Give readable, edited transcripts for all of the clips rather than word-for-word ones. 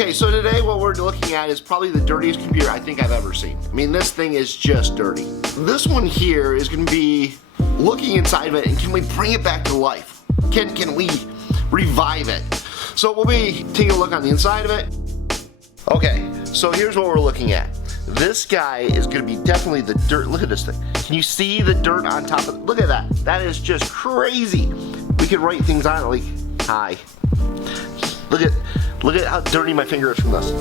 Okay, so today what we're looking at is probably the dirtiest computer I think I've ever seen. I mean, this thing is just dirty. This one here is going to be looking inside of it, and can we bring it back to life? Can we revive it? So we'll be taking a look on the inside of it. Okay, so here's what we're looking at. This guy is going to be definitely the dirt. Look at this thing. Can you see the dirt on top of it? Look at that. That is just crazy. We could write things on it like, hi. Look at how dirty my finger is from this.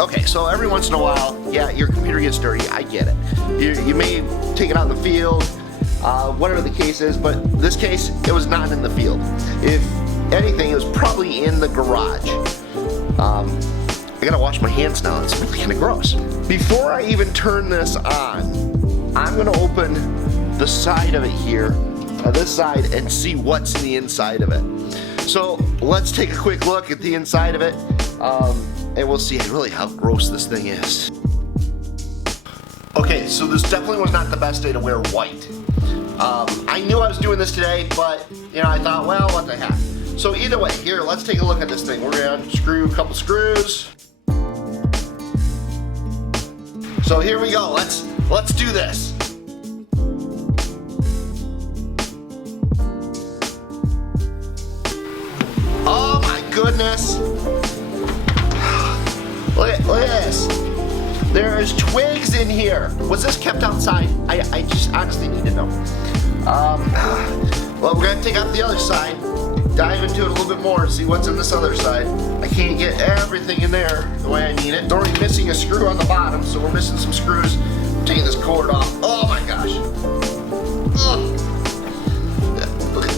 Okay, so every once in a while, yeah, your computer gets dirty. I get it. You may take it out in the field, whatever the case is, but in this case, it was not in the field. If anything, it was probably in the garage. I gotta wash my hands now. It's really kind of gross. Before I even turn this on, I'm gonna open the side of it here, this side, and see what's in the inside of it. So let's take a quick look at the inside of it, and we'll see really how gross this thing is. Okay, so this definitely was not the best day to wear white. I knew I was doing this today, but I thought, well, what the heck. So either way, here, let's take a look at this thing. We're gonna unscrew a couple screws. So here we go. Let's do this. Oh my goodness! Look at this. There's twigs in here. Was this kept outside? I just honestly need to know. Well, we're gonna take out the other side, dive into it a little bit more, see what's in this other side. I can't get everything in there the way I need it. We're already missing a screw on the bottom, so we're missing some screws. I'm taking this cord off. Oh my gosh. Ugh.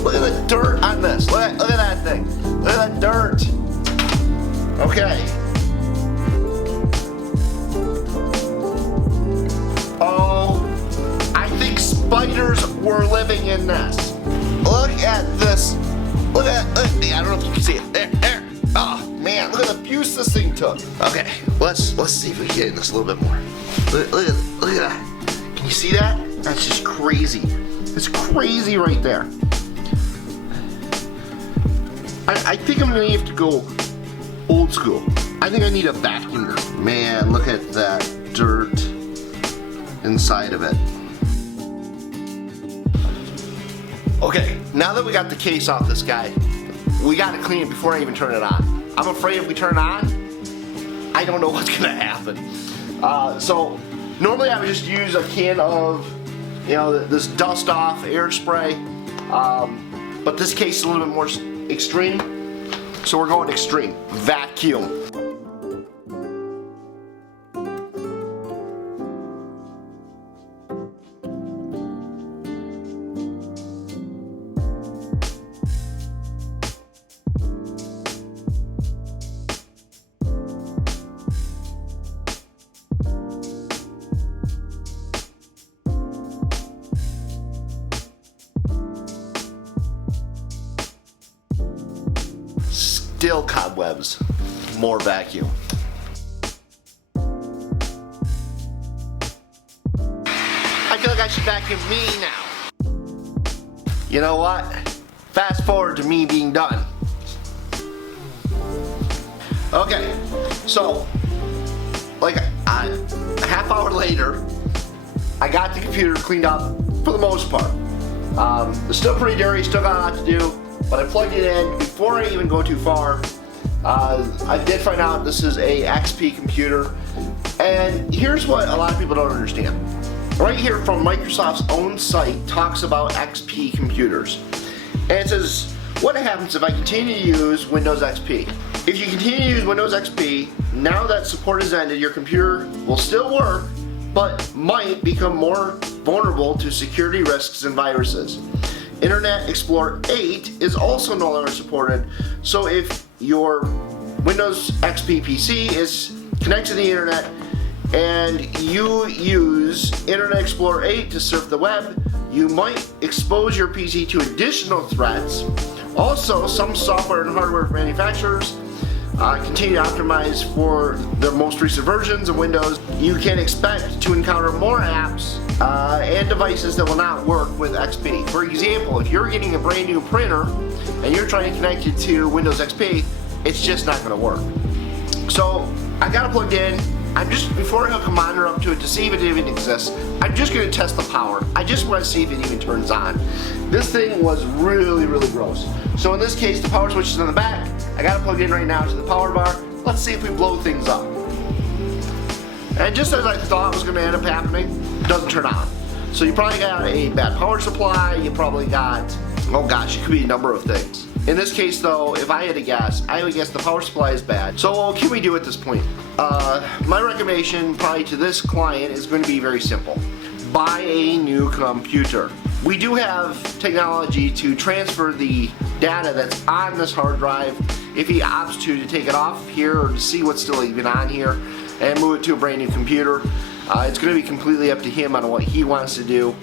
Look at the dirt on this. Look at that thing. Look at that dirt. Okay. Oh, I think spiders were living in this. Look at this. Look, I don't know if you can see it. There. Oh man, look at the abuse this thing took. Okay, let's see if we can get in this a little bit more. Look at that. Can you see that? That's just crazy. It's crazy right there. I think I'm gonna have to go old school. I think I need a vacuum. Man, look at that dirt inside of it. Okay, now that we got the case off this guy, we gotta clean it before I even turn it on. I'm afraid if we turn it on, I don't know what's gonna happen. So normally I would just use a can of, this dust off air spray, but this case is a little bit more extreme, so we're going extreme. Vacuum. Still cobwebs, more vacuum. I feel like I should vacuum me now. You know what? Fast forward to me being done. Okay, so like a half hour later, I got the computer cleaned up for the most part. It's still pretty dirty, still got a lot to do. But I plugged it in. Before I even go too far, I did find out this is a XP computer. And here's what a lot of people don't understand. Right here from Microsoft's own site talks about XP computers. And it says, what happens if I continue to use Windows XP? If you continue to use Windows XP, now that support has ended, your computer will still work, but might become more vulnerable to security risks and viruses. Internet Explorer 8 is also no longer supported, so if your Windows XP PC is connected to the internet and you use Internet Explorer 8 to surf the web, you might expose your PC to additional threats. Also, some software and hardware manufacturers continue to optimize for their most recent versions of Windows. You can expect to encounter more apps and devices that will not work with XP. For example, if you're getting a brand new printer and you're trying to connect it to Windows XP, it's just not going to work. So I got it plugged in. Before I hook a monitor up to it to see if it even exists, I'm just going to test the power. I just want to see if it even turns on. This thing was really, really gross. So in this case, the power switch is in the back. I got it plugged in right now to the power bar. Let's see if we blow things up. And just as I thought was going to end up happening, it doesn't turn on. So you probably got a bad power supply, you probably got, oh gosh, it could be a number of things. In this case though, if I had to guess, I would guess the power supply is bad. So what can we do at this point? My recommendation probably to this client is going to be very simple. Buy a new computer. We do have technology to transfer the data that's on this hard drive, if he opts to take it off here or to see what's still even on here and move it to a brand new computer. It's going to be completely up to him on what he wants to do.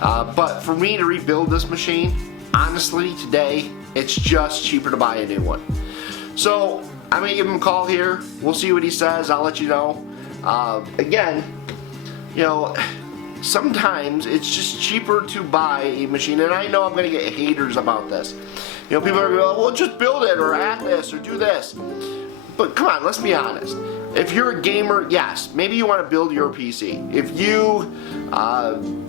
But for me to rebuild this machine, honestly, today, it's just cheaper to buy a new one. So I'm going to give him a call here. We'll see what he says. I'll let you know. Again, you know, sometimes it's just cheaper to buy a machine. And I know I'm going to get haters about this. You know, people are going to go, well, just build it or add this or do this. But come on, let's be honest. If you're a gamer, yes, maybe you want to build your PC. If you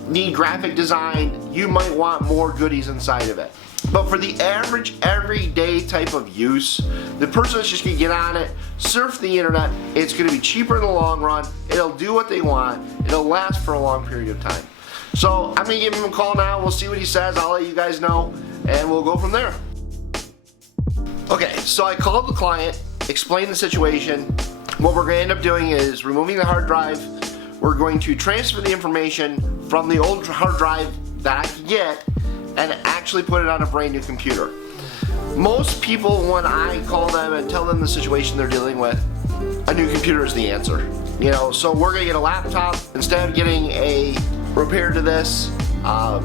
need graphic design, you might want more goodies inside of it. But for the average, everyday type of use, the person that's just going to get on it, surf the internet, it's going to be cheaper in the long run, it'll do what they want, it'll last for a long period of time. So I'm going to give him a call now, we'll see what he says, I'll let you guys know, and we'll go from there. Okay, so I called the client, explained the situation. What we're going to end up doing is removing the hard drive. We're going to transfer the information from the old hard drive that I could get and actually put it on a brand new computer. Most people, when I call them and tell them the situation they're dealing with, a new computer is the answer. You know, so we're going to get a laptop instead of getting a repair to this,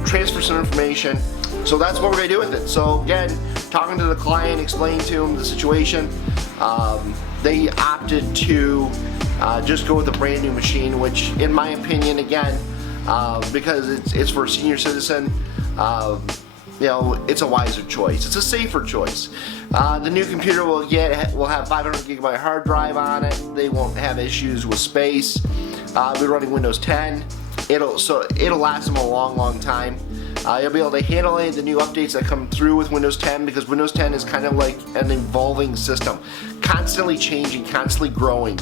transfer some information. So that's what we're going to do with it. So again, talking to the client, explaining to him the situation, they opted to just go with a brand new machine, which in my opinion, again, because it's for a senior citizen, you know, it's a wiser choice. It's a safer choice. The new computer will have 500 gigabyte hard drive on it. They won't have issues with space. We're running Windows 10. It'll last them a long time. You'll be able to handle any of the new updates that come through with Windows 10, because Windows 10 is kind of like an evolving system, constantly changing, constantly growing.